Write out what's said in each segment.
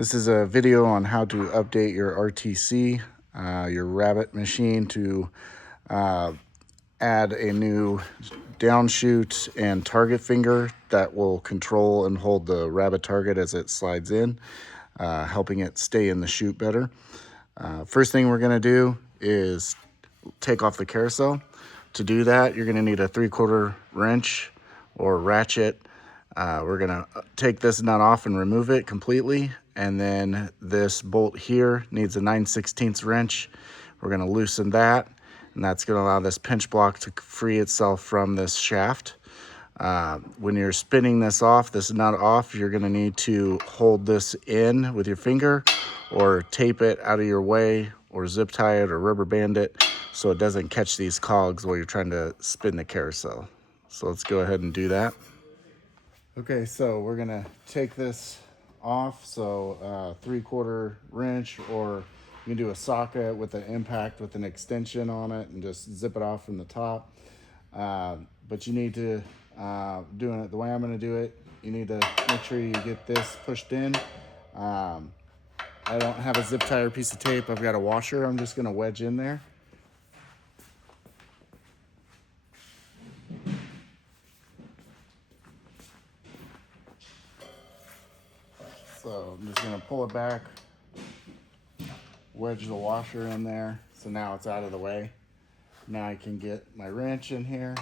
This is a video on how to update your RTC, your Rabbit machine, to add a new downshoot and target finger that will control and hold the Rabbit target as it slides in, helping it stay in the chute better. First thing we're going to do is take off the carousel. To do that, you're going to need a 3/4 wrench or ratchet. We're going to take this nut off and remove it completely. And then this bolt here needs a 9/16 wrench. We're going to loosen that, and that's going to allow this pinch block to free itself from this shaft. When you're spinning this nut off, you're going to need to hold this in with your finger or tape it out of your way or zip tie it or rubber band it so it doesn't catch these cogs while you're trying to spin the carousel. So let's go ahead and do that. Okay, so we're gonna take this off. So 3/4 wrench, or you can do a socket with an impact with an extension on it and just zip it off from the top. But you need to, doing it the way I'm gonna do it, you need to make sure you get this pushed in. I don't have a zip tie or piece of tape. I've got a washer I'm just gonna wedge in there. So I'm just gonna pull it back, wedge the washer in there. So now it's out of the way. Now I can get my wrench in here.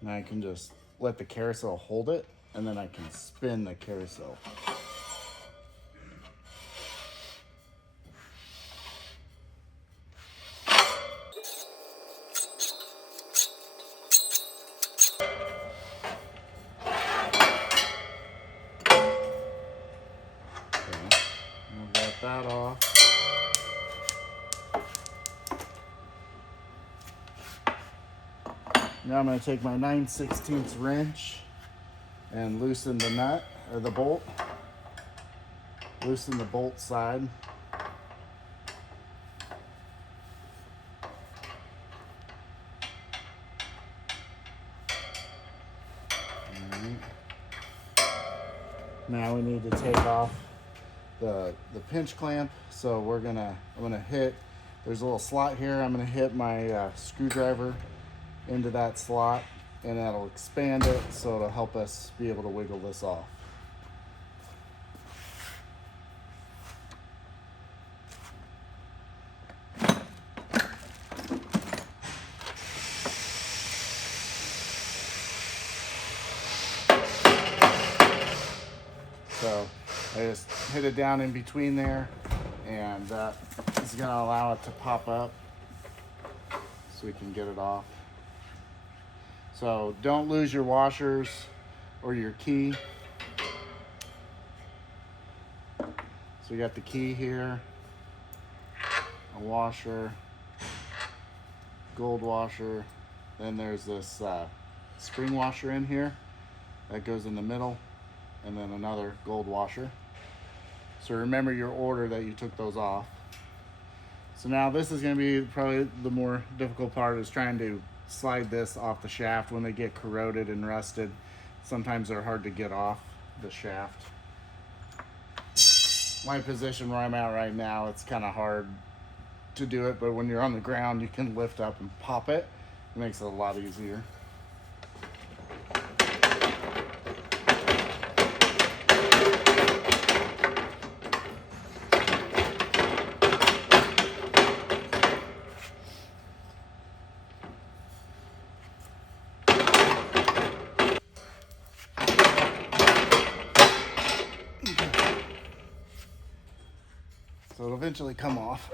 Now I can just let the carousel hold it, and then I can spin the carousel. Okay, I've got that off. Now I'm going to take my 9/16 wrench and loosen the nut, or the bolt. Loosen the bolt side. Now we need to take off the pinch clamp. So I'm gonna hit, there's a little slot here. I'm gonna hit my screwdriver into that slot, and that'll expand it, so it'll help us be able to wiggle this off. So I just hit it down in between there, and that is going to allow it to pop up so we can get it off. So don't lose your washers or your key. So we got the key here, a washer, gold washer. Then there's this spring washer in here that goes in the middle, and then another gold washer. So remember your order that you took those off. So now this is going to be probably the more difficult part, is trying to slide this off the shaft. When they get corroded and rusted, sometimes they're hard to get off the shaft. My position where I'm at right now, it's kind of hard to do it, but when you're on the ground, you can lift up and pop it. It makes it a lot easier. So it'll eventually come off.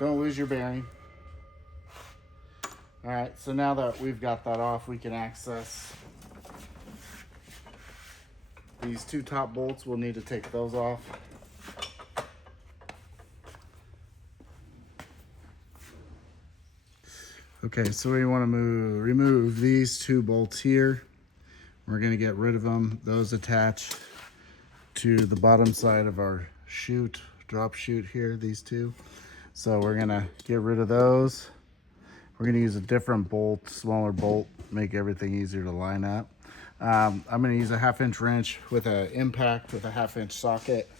Don't lose your bearing. All right, so now that we've got that off, we can access these two top bolts. We'll need to take those off. Okay, so we want to remove these two bolts here. We're going to get rid of them. Those attach to the bottom side of our chute, drop chute here, these two. So we're gonna get rid of those. We're gonna use a different bolt, smaller bolt, make everything easier to line up. I'm gonna use a 1/2-inch wrench with an impact with a 1/2-inch socket.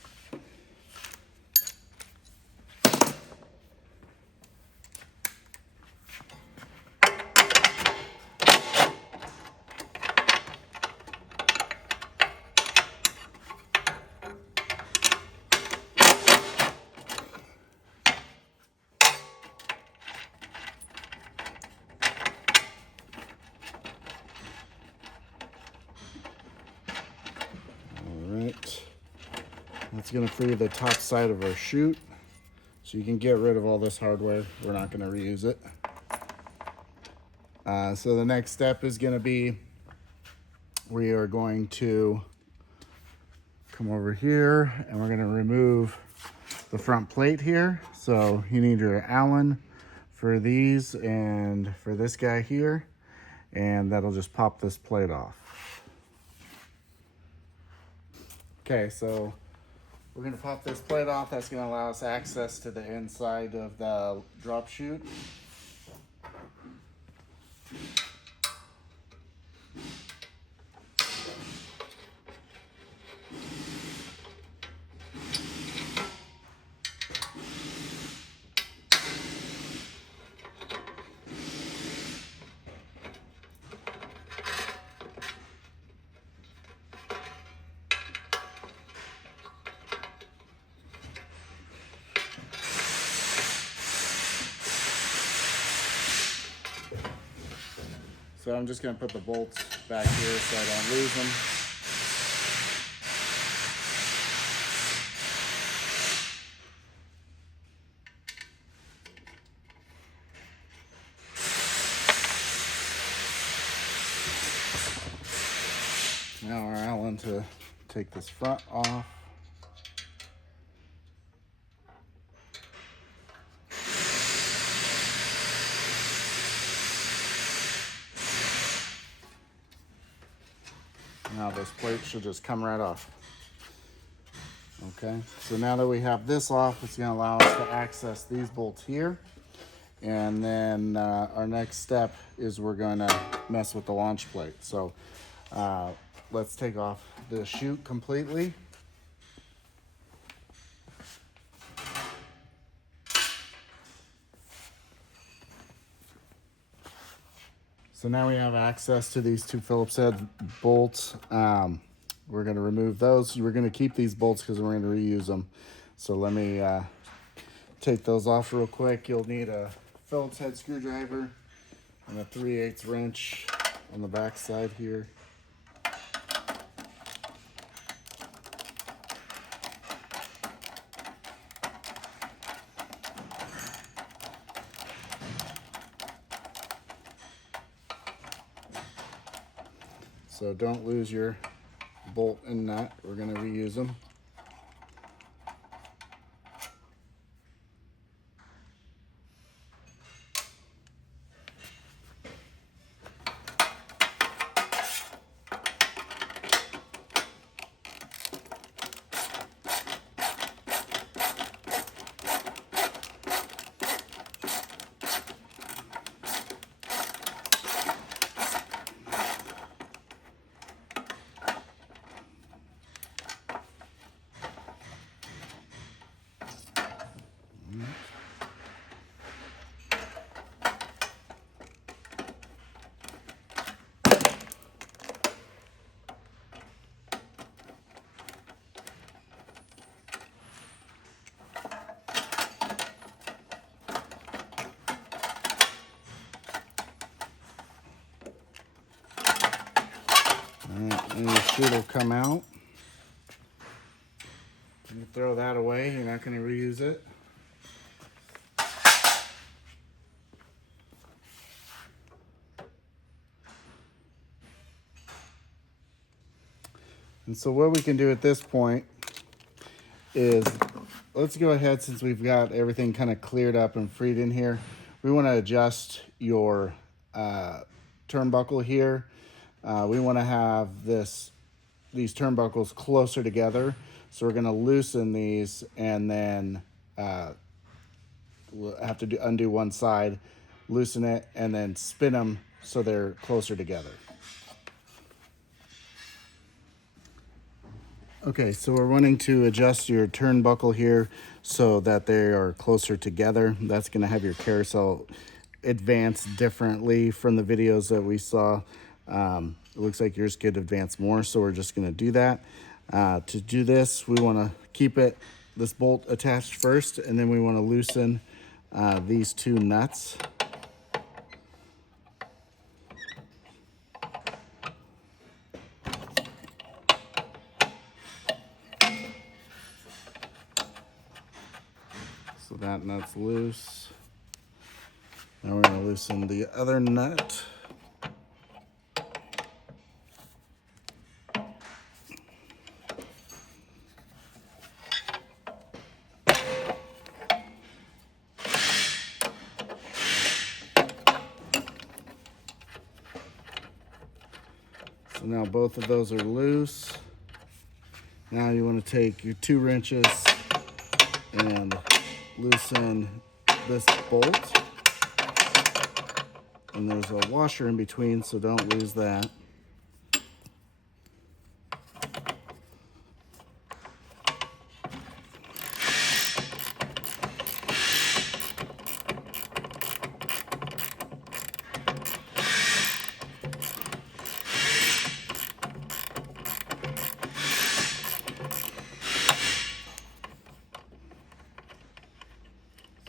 That's going to free the top side of our chute, so you can get rid of all this hardware. We're not going to reuse it. So the next step is going to be, we are going to come over here and we're going to remove the front plate here. So you need your Allen for these and for this guy here, and that'll just pop this plate off. Okay, so we're gonna pop this plate off. That's gonna allow us access to the inside of the drop chute. So I'm just gonna put the bolts back here so I don't lose them. Now our Allen to take this front off. Now this plate should just come right off. Okay, so now that we have this off, it's going to allow us to access these bolts here. And then our next step is we're going to mess with the launch plate. So let's take off the chute completely. So now we have access to these two Phillips head bolts. We're going to remove those. We're going to keep these bolts because we're going to reuse them. So let me take those off real quick. You'll need a Phillips head screwdriver and a 3/8 wrench on the back side here. So don't lose your bolt and nut. We're going to reuse them. And your chute will come out. You throw that away, you're not going to reuse it. And so what we can do at this point is, let's go ahead, since we've got everything kind of cleared up and freed in here, we want to adjust your turnbuckle here. We want to have these turnbuckles closer together. So we're going to loosen these, and then we'll have to undo one side, loosen it, and then spin them so they're closer together. Okay, so we're wanting to adjust your turnbuckle here so that they are closer together. That's going to have your carousel advance differently from the videos that we saw. It looks like yours could advance more, so we're just going to do that. To do this, we want to keep this bolt attached first, and then we want to loosen these two nuts. So that nut's loose. Now we're going to loosen the other nut. So now both of those are loose. Now you want to take your 2 wrenches and loosen this bolt. And there's a washer in between, so don't lose that.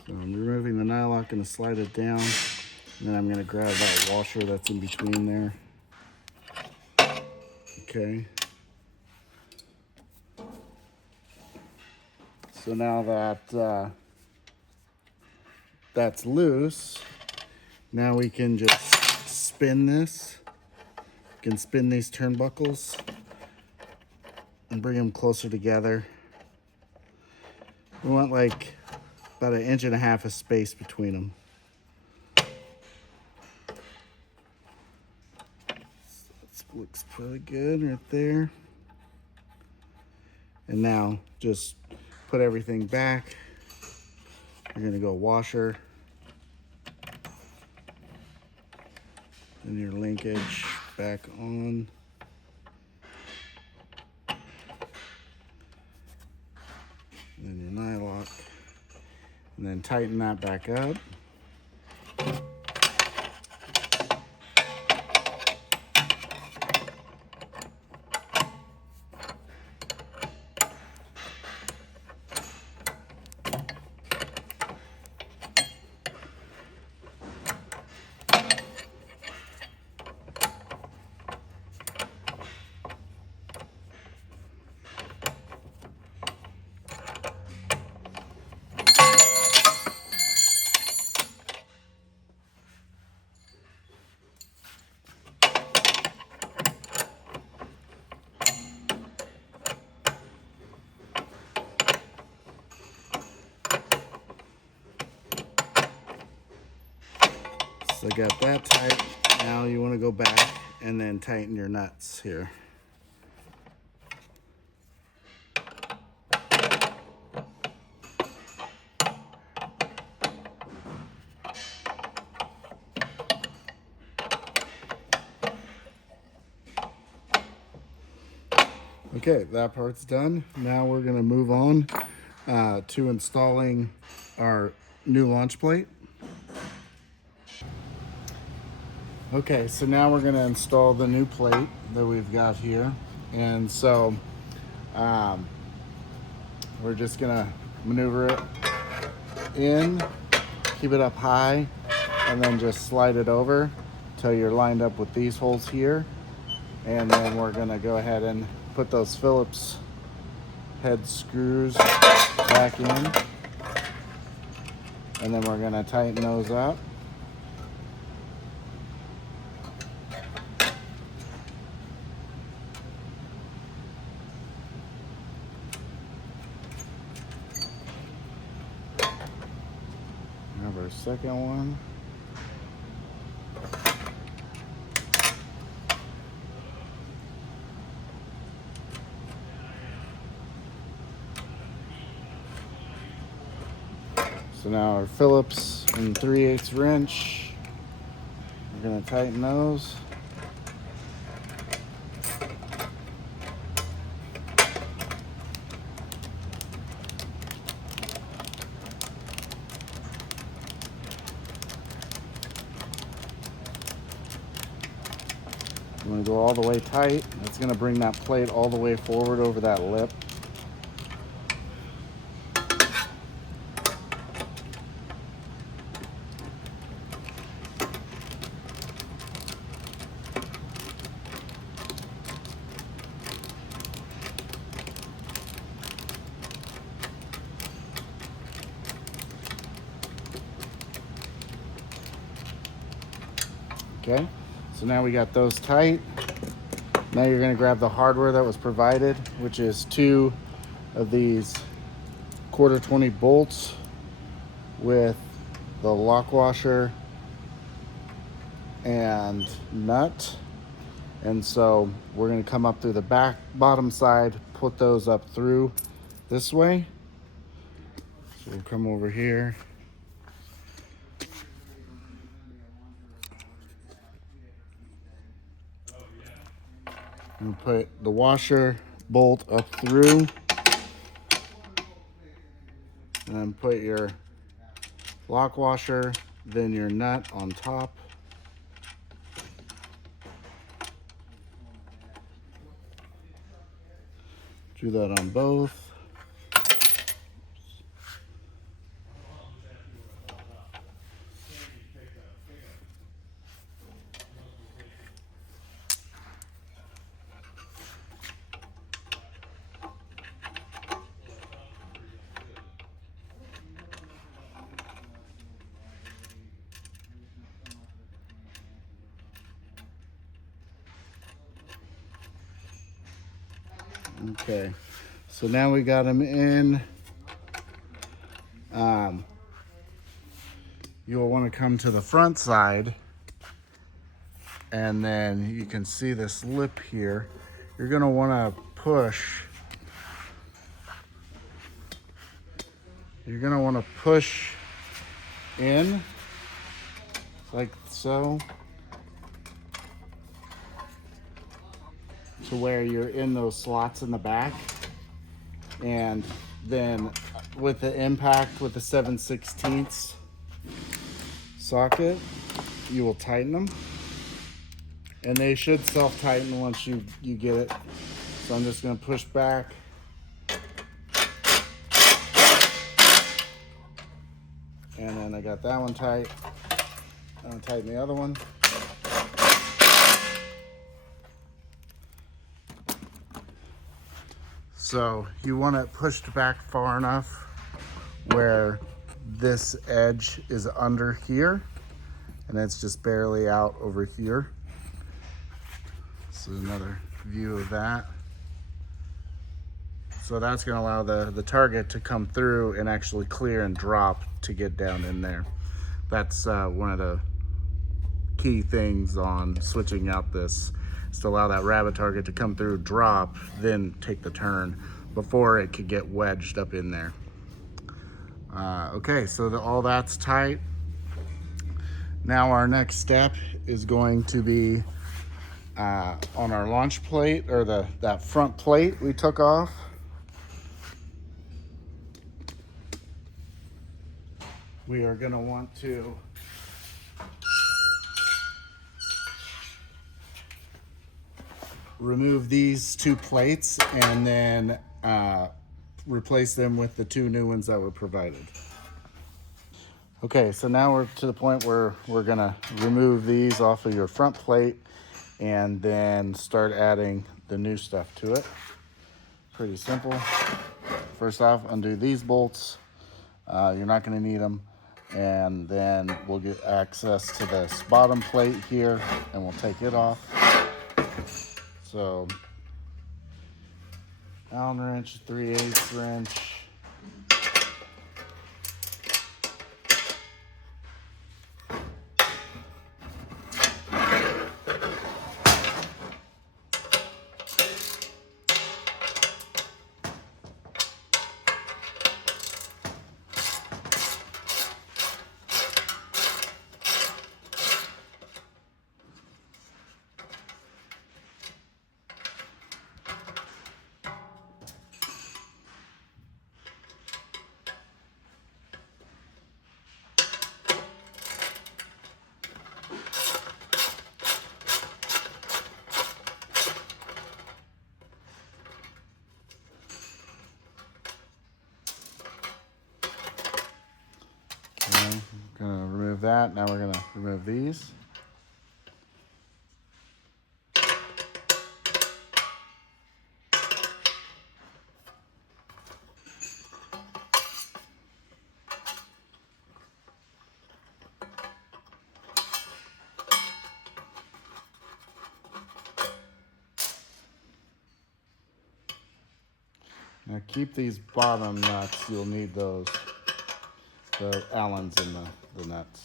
So I'm removing the nylock and slide it down. And then I'm going to grab that washer that's in between there. Okay. So now that that's loose, now we can just spin this. We can spin these turnbuckles and bring them closer together. We want like about 1.5 inches of space between them. Looks pretty good right there. And now just put everything back. You're gonna go washer. And your linkage back on. And then your nylock. And then tighten that back up. So got that tight. Now you want to go back and then tighten your nuts here. Okay, that part's done. Now we're going to move on to installing our new launch plate. Okay, so now we're going to install the new plate that we've got here. And so we're just going to maneuver it in, keep it up high, and then just slide it over till you're lined up with these holes here. And then we're going to go ahead and put those Phillips head screws back in. And then we're going to tighten those up. Have our second one. So now our Phillips and 3/8 wrench, we're gonna tighten those. I'm gonna go all the way tight. That's gonna bring that plate all the way forward over that lip. Okay, so now we got those tight. Now you're gonna grab the hardware that was provided, which is 2 of these 1/4 20 bolts with the lock washer and nut. And so we're gonna come up through the bottom side, put those up through this way. So we'll come over here. And put the washer bolt up through. And then put your lock washer, then your nut on top. Do that on both. Okay, so now we got them in. You'll want to come to the front side, and then you can see this lip here. You're going to want to push. You're going to want to push in like so, to where you're in those slots in the back. And then with the impact with the 7/16 socket, you will tighten them. And they should self-tighten once you get it. So I'm just gonna push back. And then I got that one tight. I'm gonna tighten the other one. So you want it pushed back far enough where this edge is under here, and it's just barely out over here. So another view of that. So that's gonna allow the target to come through and actually clear and drop to get down in there. That's one of the key things on switching out this, is to allow that rabbit target to come through, drop, then take the turn before it could get wedged up in there. Okay, so all that's tight. Now our next step is going to be on our launch plate, or that front plate we took off. We are going to want to remove these 2 plates and then replace them with the 2 new ones that were provided. Okay, so now we're to the point where we're gonna remove these off of your front plate and then start adding the new stuff to it. Pretty simple. First off, undo these bolts. You're not gonna need them. And then we'll get access to this bottom plate here, and we'll take it off. So, Allen wrench, 3/8 wrench. that. Now we're gonna remove these. Now keep these bottom nuts, you'll need those, the Allens in the nuts.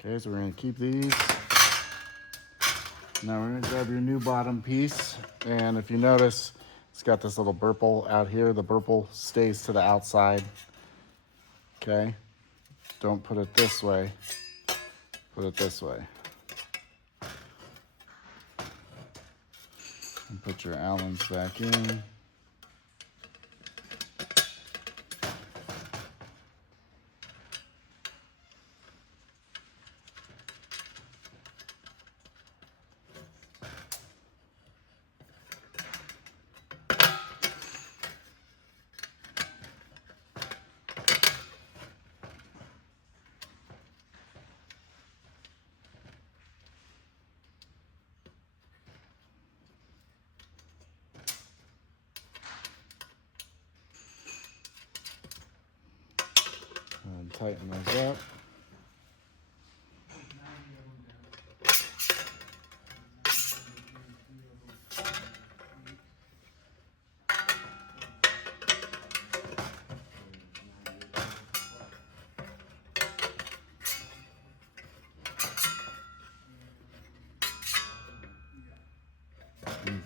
Okay, so we're gonna keep these. Now we're gonna grab your new bottom piece, and if you notice, it's got this little burple out here. The burple stays to the outside, okay? Don't put it this way, put it this way. And put your Allens back in. And tighten those up.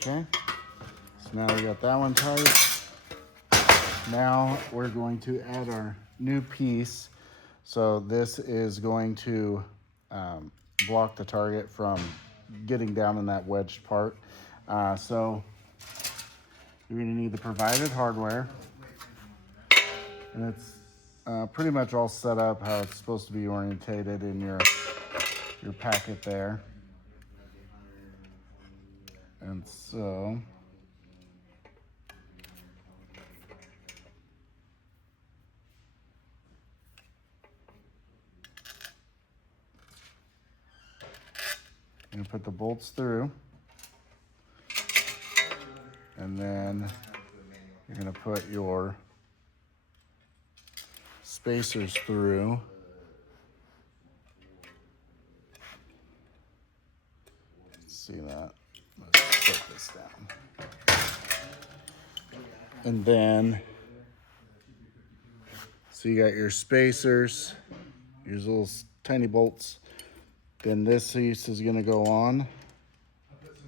Okay, so now we got that one tight. Now we're going to add our new piece. So this is going to block the target from getting down in that wedged part. So you're gonna need the provided hardware. And it's pretty much all set up how it's supposed to be orientated in your packet there. And so I'm gonna put the bolts through, and then you're gonna put your spacers through. See that? Let's put this down. And then, so you got your spacers, your little tiny bolts. Then this piece is gonna go on,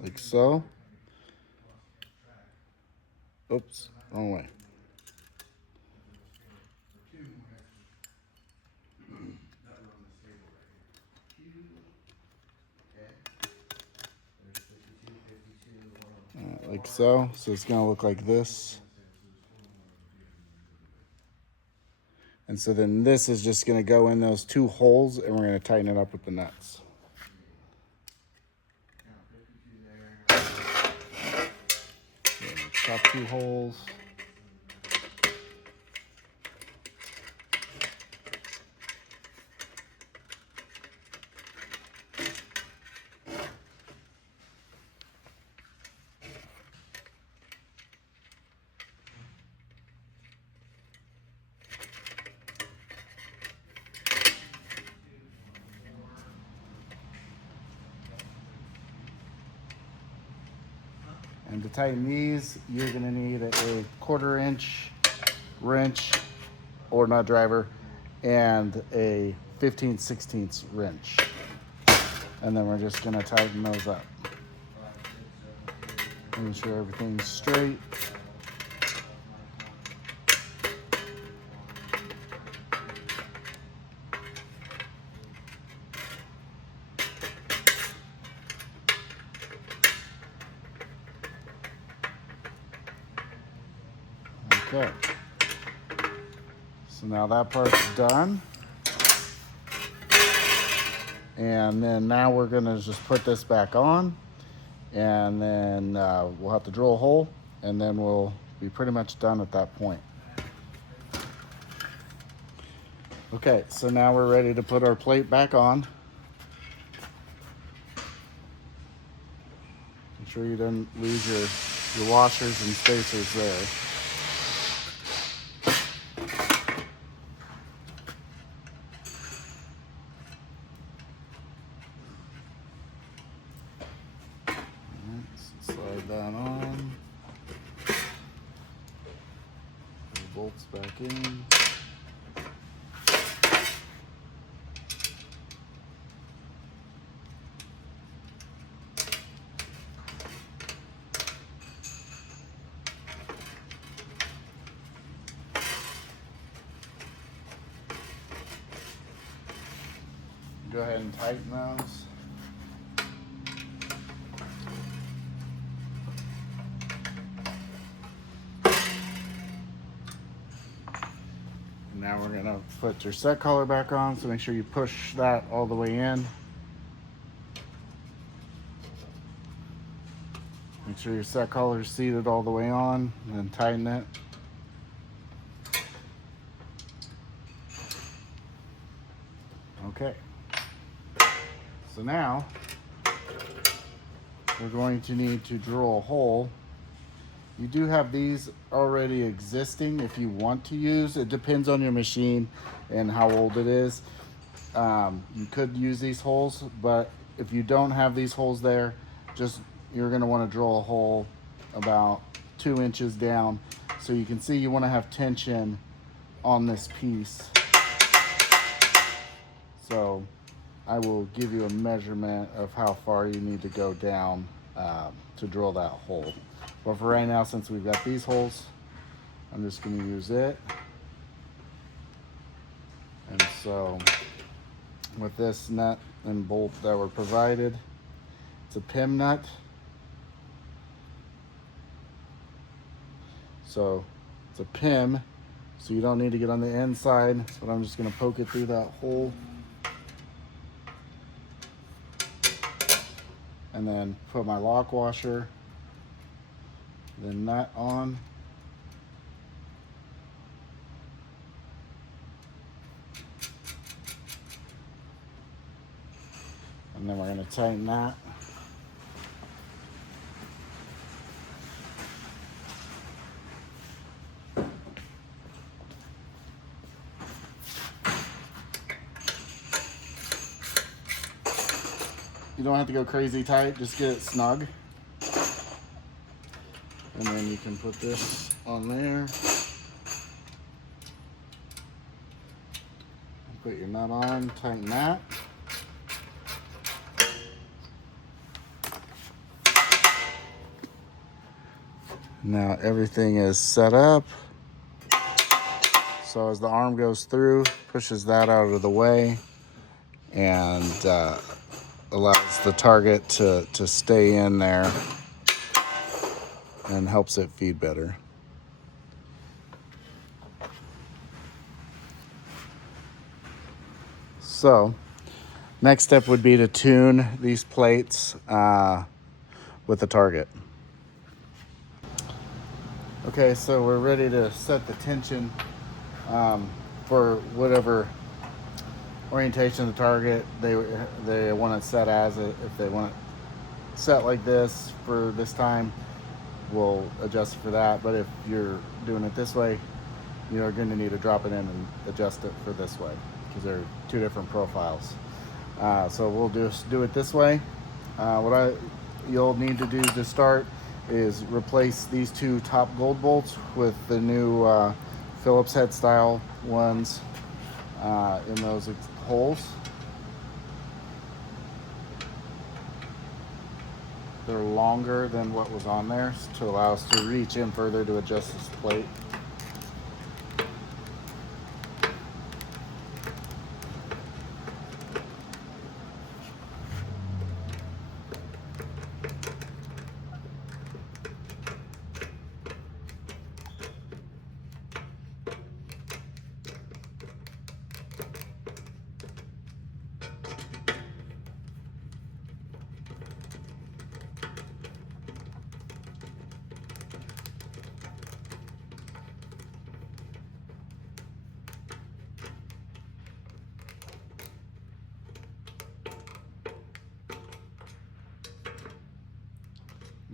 like so. Oops, wrong way. Like so. So it's gonna look like this. And so then this is just gonna go in those two holes, and we're gonna tighten it up with the nuts. Top two holes. And to tighten these, you're gonna need a 1/4 inch wrench or nut driver and a 15/16 wrench. And then we're just gonna tighten those up. Making sure everything's straight. Okay, so now that part's done. And then now we're gonna just put this back on. and then we'll have to drill a hole, and then we'll be pretty much done at that point. Okay, so now we're ready to put our plate back on. Make sure you don't lose your washers and spacers there. Slide that on. Put the bolts back in. Go ahead and tighten those. Now we're gonna put your set collar back on, so make sure you push that all the way in. Make sure your set collar is seated all the way on, and then tighten it. Okay. So now we're going to need to drill a hole. You do have these already existing if you want to use. It depends on your machine and how old it is. You could use these holes, but if you don't have these holes there, you're going to want to drill a hole about 2 inches down. So you can see you want to have tension on this piece. So I will give you a measurement of how far you need to go down to drill that hole. But for right now, since we've got these holes, I'm just going to use it. And so with this nut and bolt that were provided, it's a PIM nut. So it's a PIM, so you don't need to get on the inside, but I'm just going to poke it through that hole. And then put my lock washer, the nut on. And then we're going to tighten that. You don't have to go crazy tight, just get it snug. And then you can put this on there. Put your nut on, tighten that. Now everything is set up. So as the arm goes through, pushes that out of the way and allows the target to stay in there and helps it feed better. So next step would be to tune these plates with the target. Okay, so we're ready to set the tension for whatever orientation of the target they want it set as. If they want it set like this for this time, we'll adjust for that. But if you're doing it this way, you're going to need to drop it in and adjust it for this way, because they're two different profiles. So we'll just do it this way. You'll need to do to start is replace these two top gold bolts with the new Phillips head style ones in those holes. They're longer than what was on there to allow us to reach in further to adjust this plate.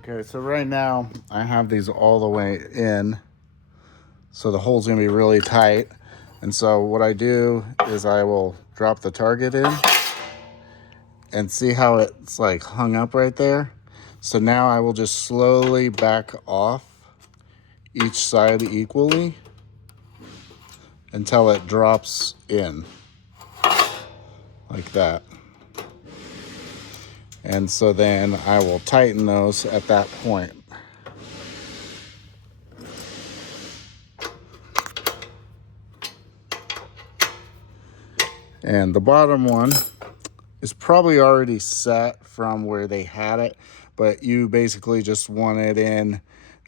Okay, so right now I have these all the way in, so the hole's gonna be really tight. And so what I do is I will drop the target in and see how it's like hung up right there. So now I will just slowly back off each side equally until it drops in like that. And so then I will tighten those at that point. And the bottom one is probably already set from where they had it, but you basically just want it in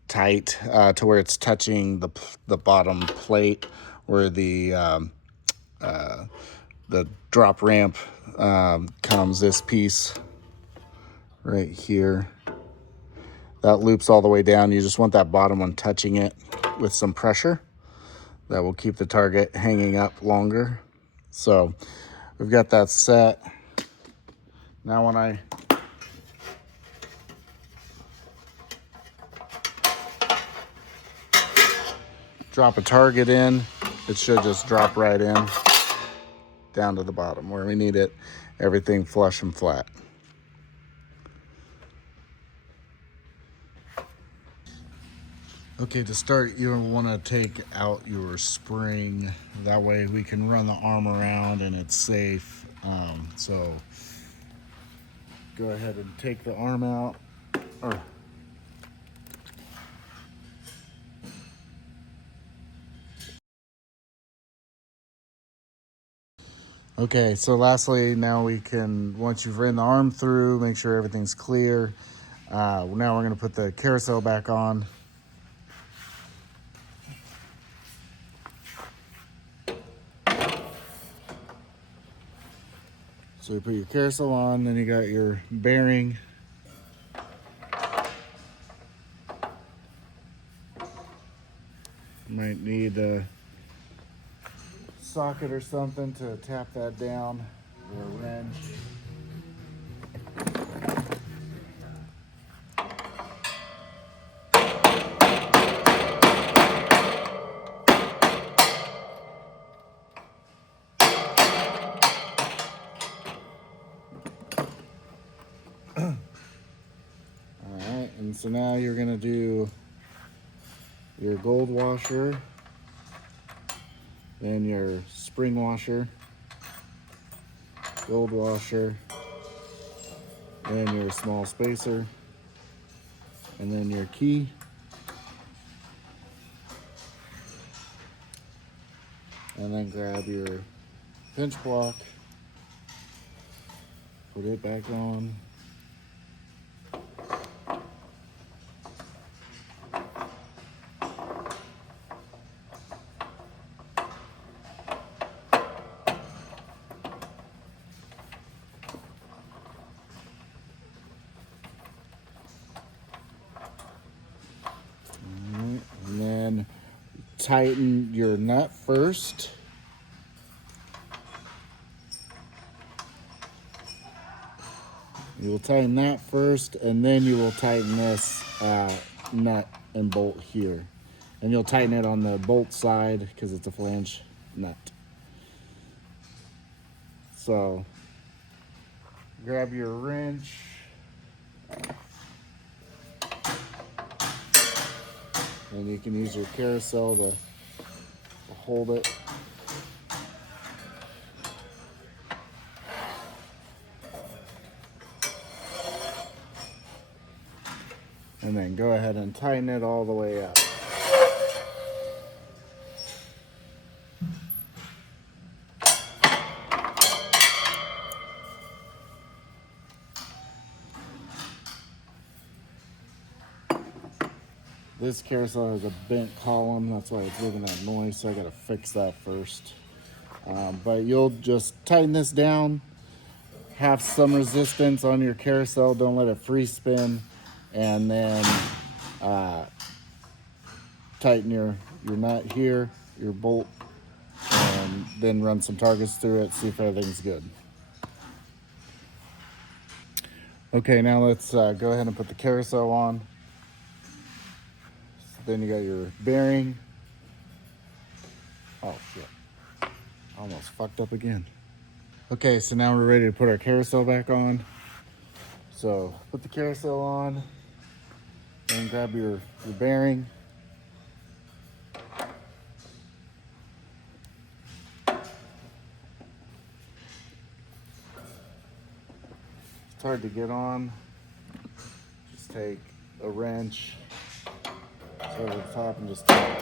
tight to where it's touching the bottom plate where the drop ramp comes. This piece right here that loops all the way down. You just want that bottom one touching it with some pressure. That will keep the target hanging up longer. So we've got that set. Now when I drop a target in, it should just drop right in down to the bottom where we need it, everything flush and flat. Okay, to start, you want to take out your spring. That way we can run the arm around and it's safe. So go ahead and take the arm out. Okay, so lastly, now we can, once you've ran the arm through, make sure everything's clear. Now we're going to put the carousel back on. So you put your carousel on, then you got your bearing. Might need a socket or something to tap that down, or a wrench. Alright, and so now you're going to do your gold washer, then your spring washer, gold washer, then your small spacer, and then your key. And then grab your pinch block, put it back on. And then tighten your nut first. You will tighten that first, and then you will tighten this nut and bolt here. And you'll tighten it on the bolt side because it's a flange nut. So grab your wrench. And you can use your carousel to hold it. And then go ahead and tighten it all the way up. This carousel has a bent column, that's why it's making that noise, so I gotta fix that first. But you'll just tighten this down, have some resistance on your carousel, don't let it free spin, and then tighten your nut here, your bolt, and then run some targets through it, see if everything's good. Okay, now let's go ahead and put the carousel on. So then you got your bearing. Oh shit, I almost fucked up again. Okay, so now we're ready to put our carousel back on. So put the carousel on and grab your bearing. It's hard to get on. Just take a wrench, start at the top and just tap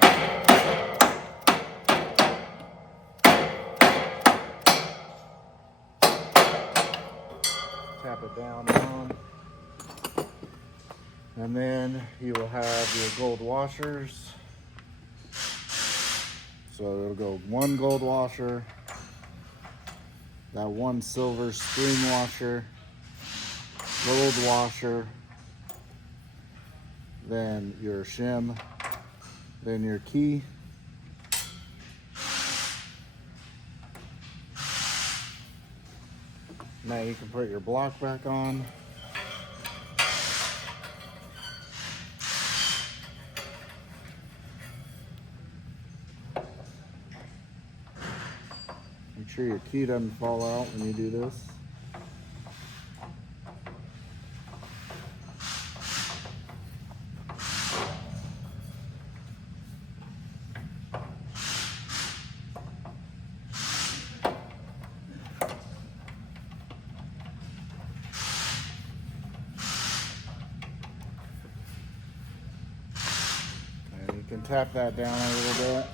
it down on. And then you will have your gold washers. So it'll go one gold washer, that one silver screen washer, gold washer, then your shim, then your key. Now you can put your block back on. Make sure your key doesn't fall out when you do this. And you can tap that down a little bit.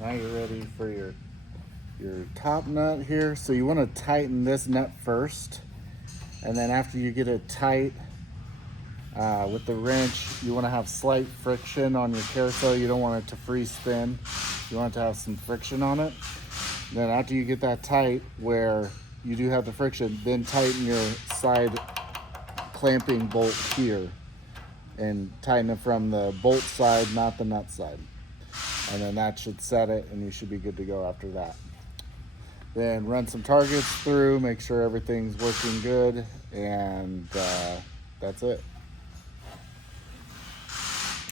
Now you're ready for your top nut here. So you want to tighten this nut first, and then after you get it tight with the wrench, you want to have slight friction on your carousel. You don't want it to free spin. You want it to have some friction on it. Then after you get that tight where you do have the friction, then tighten your side clamping bolt here and tighten it from the bolt side, not the nut side. And then that should set it, and you should be good to go after that. Then run some targets through, make sure everything's working good, and that's it.